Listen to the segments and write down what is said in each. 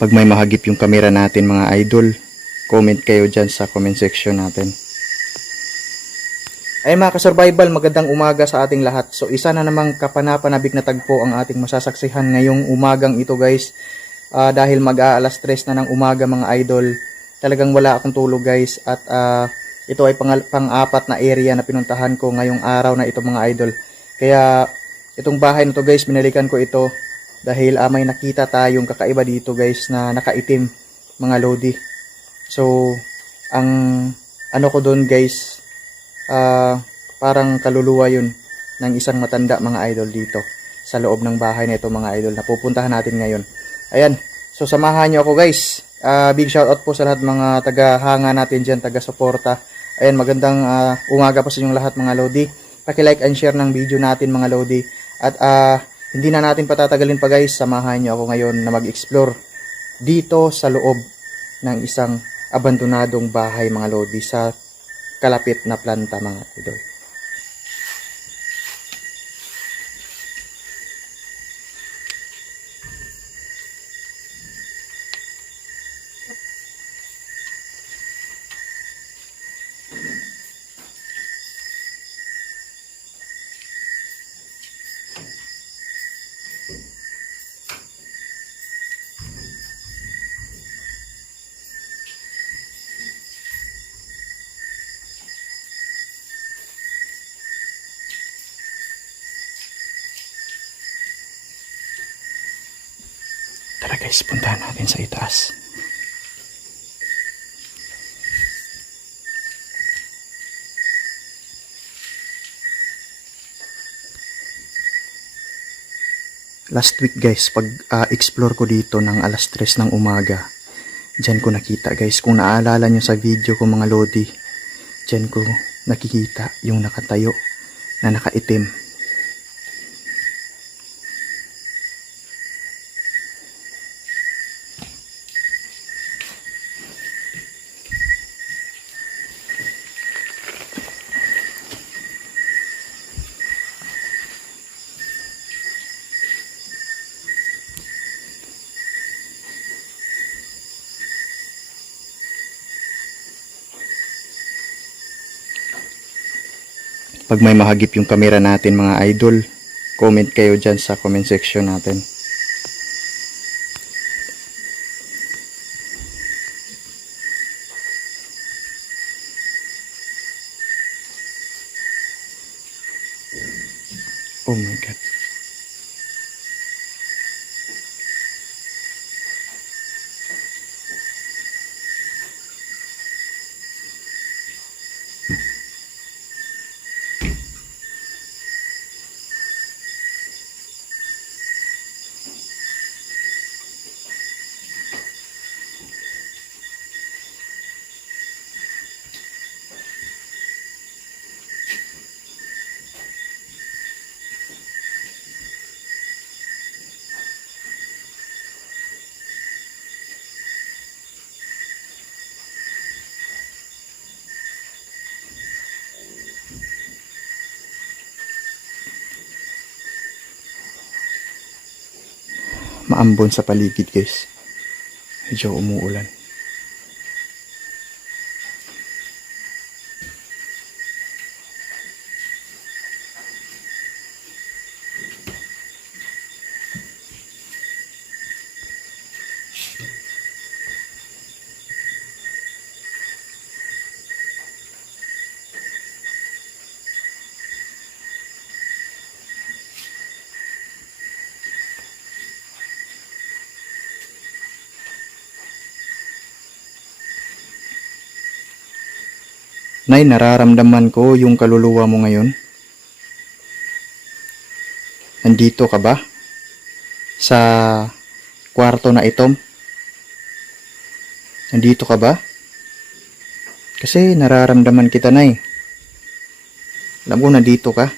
Pag may mahagip yung camera natin mga idol, comment kayo dyan sa comment section natin. Ay mga ka-survival, magandang umaga sa ating lahat. So isa na namang kapanapanabik na tagpo ang ating masasaksihan ngayong umagang ito guys. Ah, dahil mag-aalas 3 na ng umaga mga idol, talagang wala akong tulog guys. At ah, ito ay pang- pang-apat na area na pinuntahan ko ngayong araw na ito mga idol. Kaya itong bahay na to guys, binalikan ko ito dahil ah, may nakita tayong kakaiba dito guys na nakaitim mga lodi. So, ang ano ko doon guys, ah parang kaluluwa yun ng isang matanda mga idol dito sa loob ng bahay na ito mga idol na pupuntahan natin ngayon. Ayan, so samahan nyo ako guys. Ah, big shout out po sa lahat mga taga-hanga natin dyan, taga-suporta. Ayan, magandang ah, umaga po sa inyong lahat mga Lodi. Paki-like and share ng video natin mga Lodi. At ah, hindi na natin patatagalin pa guys, samahan nyo ako ngayon na mag-explore dito sa loob ng isang abandonadong bahay mga Lodi sa kalapit na planta mga idol. Tara guys, puntahan natin sa itaas. Last week guys, pag ah, explore ko dito ng alas 3 ng umaga, dyan ko nakita guys, kung naaalala nyo sa video ko mga lodi, dyan ko nakikita yung nakatayo na nakaitim. Pag may mahagip yung camera natin mga idol, comment kayo dyan sa comment section natin. Oh my god. Maambon sa paligid guys. Medyo umuulan. Nay, nararamdaman ko yung kaluluwa mo ngayon. Nandito ka ba? Sa kwarto na ito? Nandito ka ba? Kasi nararamdaman kita, Nay. Alam ko, nandito ka.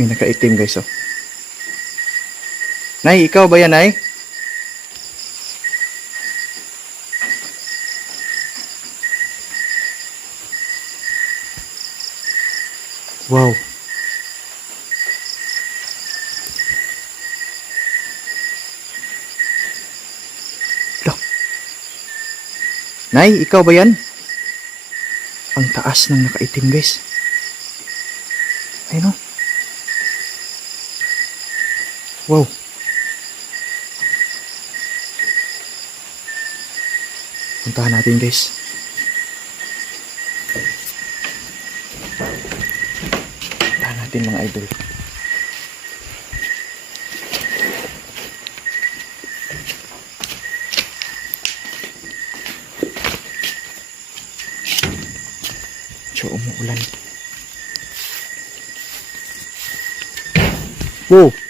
May nakaitim guys oh. Nay, ikaw ba yan, Nay? Wow. Look. Nay, ikaw ba yan? Ang taas ng nakaitim guys. Ayun oh. Wow. Puntahan natin guys. Puntahan natin mga idol. So, umuulan. Wow!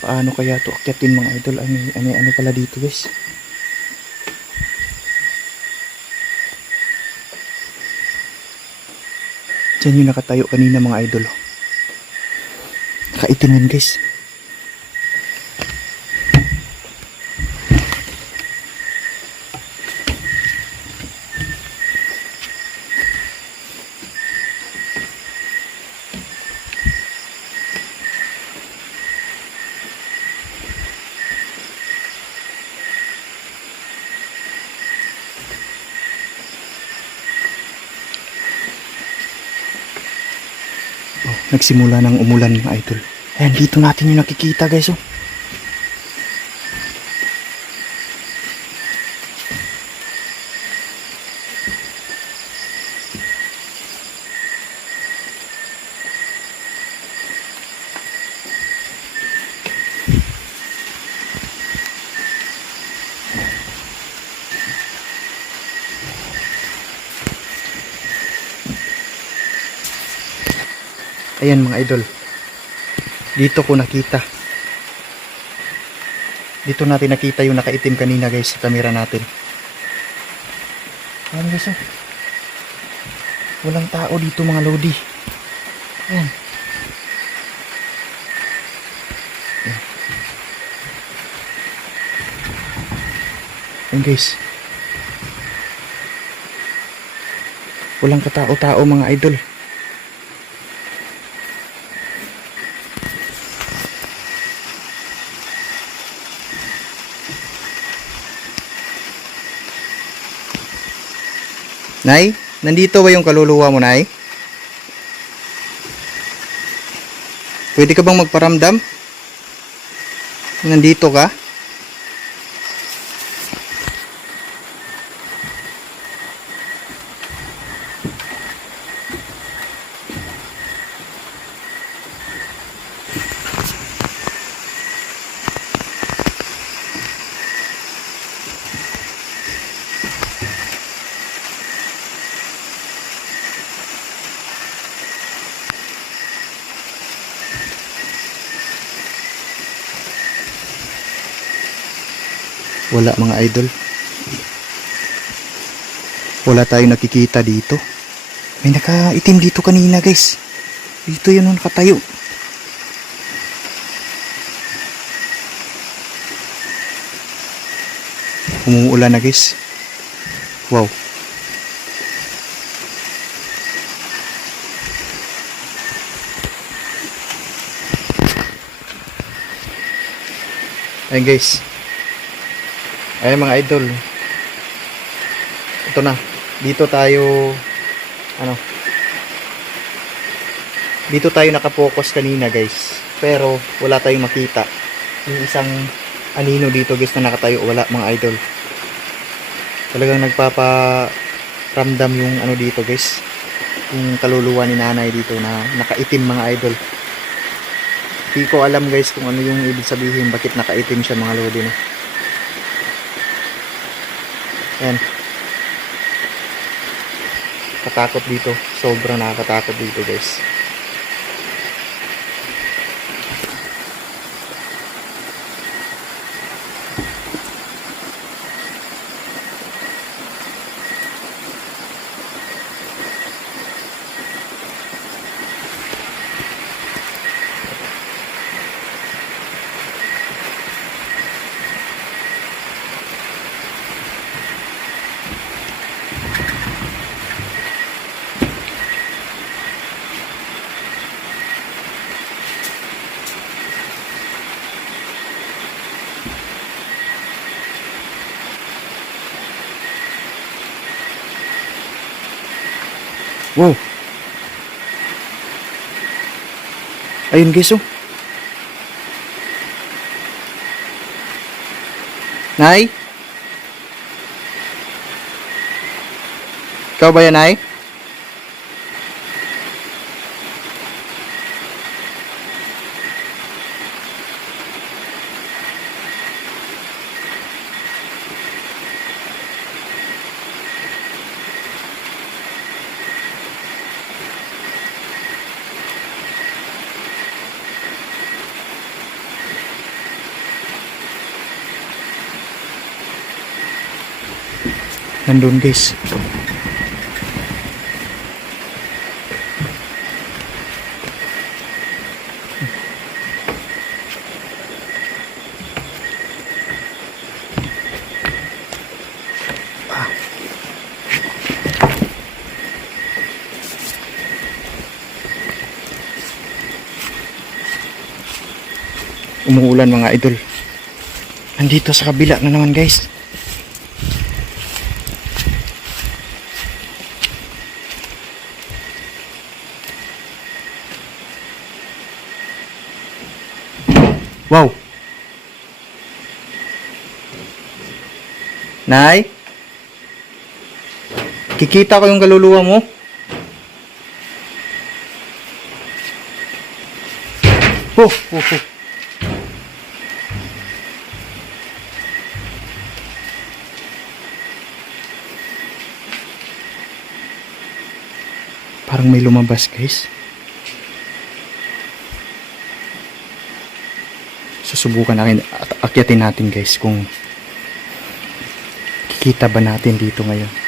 Paano kaya to akyatin mga idol? Ano, ano, ano pala dito guys? Diyan yung nakatayo kanina mga idol. Nakaitim yun guys. Nagsimula ng umulan mga idol. Ayan, dito natin yung nakikita guys oh. Ayan mga idol. Dito ko nakita. Dito natin nakita yung nakaitim kanina guys sa camera natin. Ayan guys oh. Walang tao dito mga lodi. Ayan. Ayan. Guys. Walang katao-tao mga idol. Nay, nandito ba yung kaluluwa mo, Nay? Pwede ka bang magparamdam? Nandito ka? Wala mga idol. Wala tayong nakikita dito. May nakaitim dito kanina guys. Dito yun nakatayo. Umuulan na guys. Wow. Ayun guys. Ayun mga idol. Ito na. Dito tayo ano? Dito tayo nakapokus kanina guys. Pero wala tayong makita. Yung isang anino dito guys na nakatayo wala mga idol. Talagang nagpapa ramdam yung ano dito guys. Yung kaluluwa ni nanay dito na nakaitim mga idol. Hindi ko alam guys kung ano yung ibig sabihin bakit nakaitim siya mga lodi no Yan. Katakot dito. Sobrang nakakatakot dito guys. Wow. Ayun guys oh. Nay? Ikaw ba yan, Nay? Nandun guys. Umuulan mga idol. Nandito sa kabila na naman guys. Wow. Nay? Kikita ko yung kaluluwa mo. Oh, oh, oh. Parang may lumabas, guys. Susubukan natin at akyatin natin guys kung kikita ba natin dito ngayon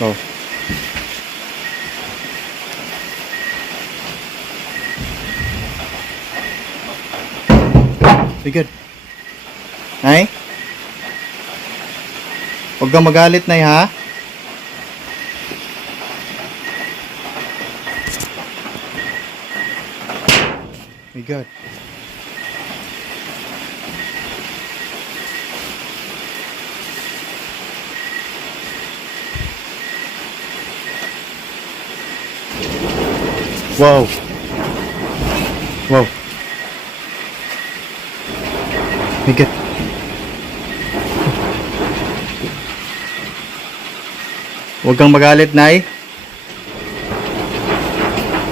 oh good. Nay? Huwag kang magalit, Nay, ha? Very good. Wow. Wow. Bigat. Huwag kang magalit, Nay.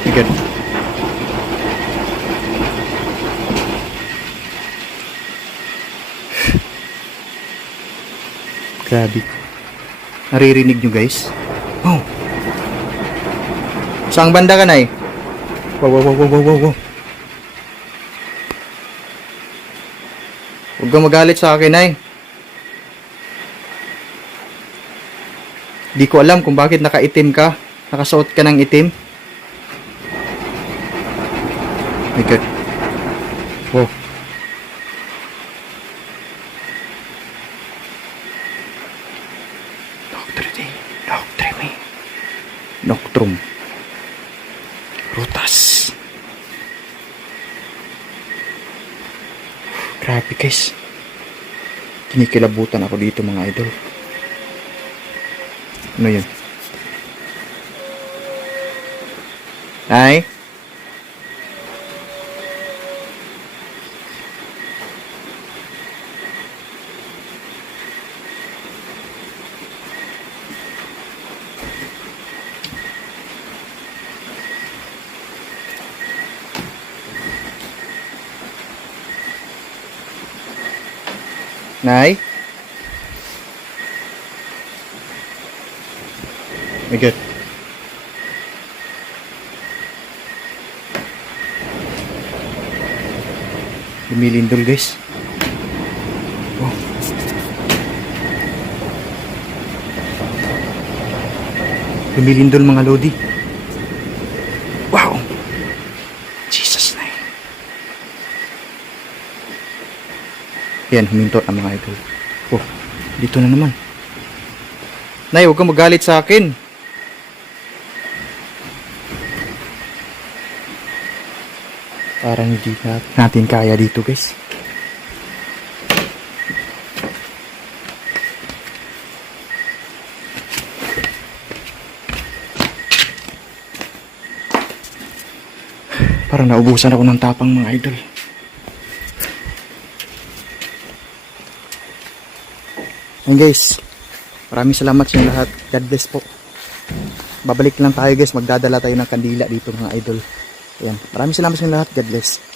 Bigat. Grabe. Naririnig nyo, guys? Oh. Saan banda ka, Nay? Wow, wow, wow, wow, wow, wow. Huwag kang magalit sa akin, ay. Di ko alam kung bakit nakaitim ka. Nakasuot ka ng itim. My God. Wow. Noctrum. Noctrum. Rutas. Grabe guys. Kinikilabutan ako dito mga idol. Ano yun? Ay? Nay? My God. Lumilindol guys. Oh. Lumilindol mga lodi. Wow! Jesus na Yan, huminto ang mga idol. Oh, dito na naman. Nay, huwag kang magalit sa akin. Parang hindi na natin kaya dito, guys. Parang naubusan ako ng tapang mga idol. And guys, maraming salamat sa lahat. God bless po. Babalik lang tayo guys, magdadala tayo ng kandila dito mga idol. Ayan, maraming salamat sa lahat. God bless.